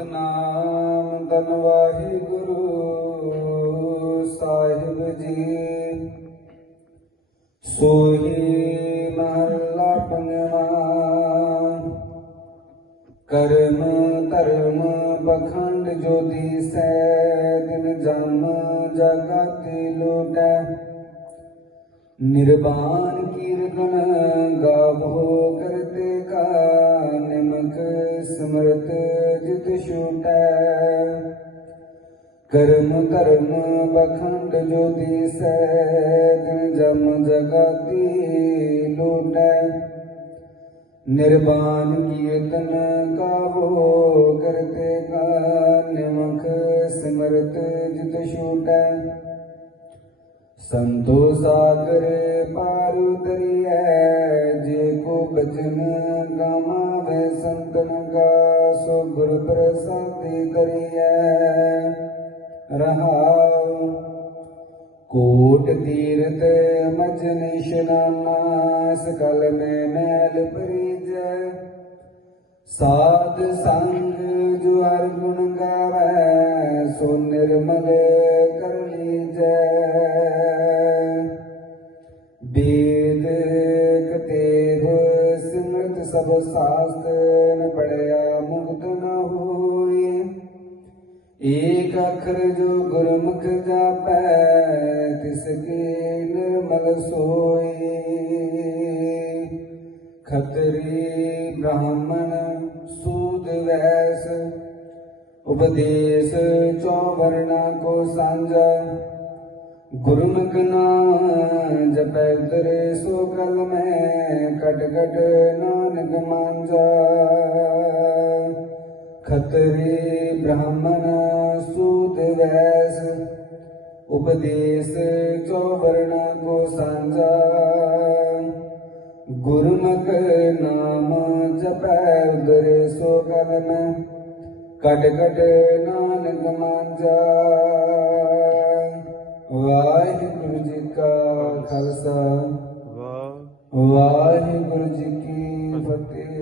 ਨਾਮ ਤਨ ਵਾਹਿਗੁਰੂ ਸਾਹਿਬ ਜੀ। ਸੋਹੀ ਮਹੱਲਾ ਪੰਜਵਾ ਕਰਮ ਧਰਮ ਬਖੰਡ ਜੋਦੀ ਸੈ ਦਿਨ ਜਮ ਜਗਤਿ ਲੋਟੈ। ਨਿਰਵਾਨ ਕੀਰਤਨ ਗਾਵੋ ਸਮਰਤ ਜਿਤ ਛੂਟੈ। ਕਰਮ ਧਰਮ ਬਖੰਡ ਜੋਤੀ ਸੈ ਦਿਨ ਜਮ ਜਗਤੀ ਲੋਟੈ। ਨਿਰਵਾਨ ਕੀਰਤਨ ਕਾਵੋ ਕਰਤੇ ਕਾ ਨਿਮਕ ਸਿਮਰਤ ਜਿਤ ਛੂਟੈ। ਸੰਤੋ ਸਾਗਰ ਪਾਰ ਉਤਰੀਐ, ਜੇ ਕੋ ਬਚਨ ਗਾਵਾਵੇ ਸੰਤਨ ਕਾ ਸੋ ਗੁਰ ਪ੍ਰਸਾਦਿ ਕਰੀਐ। ਰਹਾਉ ਕੋਟ ਤੀਰਤ ਮਜ ਨਿਸ਼ਨਾਨਾ ਸਕਲ ਮੈਂ ਮੈਲ ਪਰੀਜੈ ਸਾਧ ਸੰਗ ਜੋ ਹਰ ਗੁਣ ਗਾਵੈ, ਸੋ ਨਿਰਮਲ ਸਭ ਸਾਸਤਰ ਪੜਿਆ ਮੁਕਤ ਨ ਹੋਈ ਏਕ ਅੱਖਰ ਜੋ ਗੁਰਮੁਖ ਜਾਪੈ, ਤਿਸ ਕੀ ਨਿਰਮਲ ਸੋਈ ਖਤਰੀ ਬ੍ਰਾਹਮਣ ਸੂਦ ਵੈਸ, ਉਪਦੇਸ਼ ਚੌਵਰਣਾ ਕੋ ਸਾਂਝਾ। ਗੁਰਮੁਖ ਨਾਮ ਜਪੈ ਤਰੇ ਸੋ ਕਲ ਮੈਂ ਕਟ ਕਟ ਨਾ ਮਾਂਜਾ ਖਤਰੀ ਬ੍ਰਾਹਮਣ ਸੂਤ ਵੈਸ ਉਪਦੇਸ਼ ਚੌਵਰਣਾ ਕੋ ਸਾਂਝਾ ਗੁਰਮੁਖ ਨਾਮ ਜਪੈ ਤਰੇ ਸੋ ਕਲ ਮੈਂ ਕਟ ਕਟ ਨਾਨਕ ਮਾਂਜਾ ਵਾਹਿਗੁਰੂ ਜੀ ਕਾ ਖਾਲਸਾ ਵਾਹ ਵਾਹਿਗੁਰੂ ਜੀ ਕੀ levantar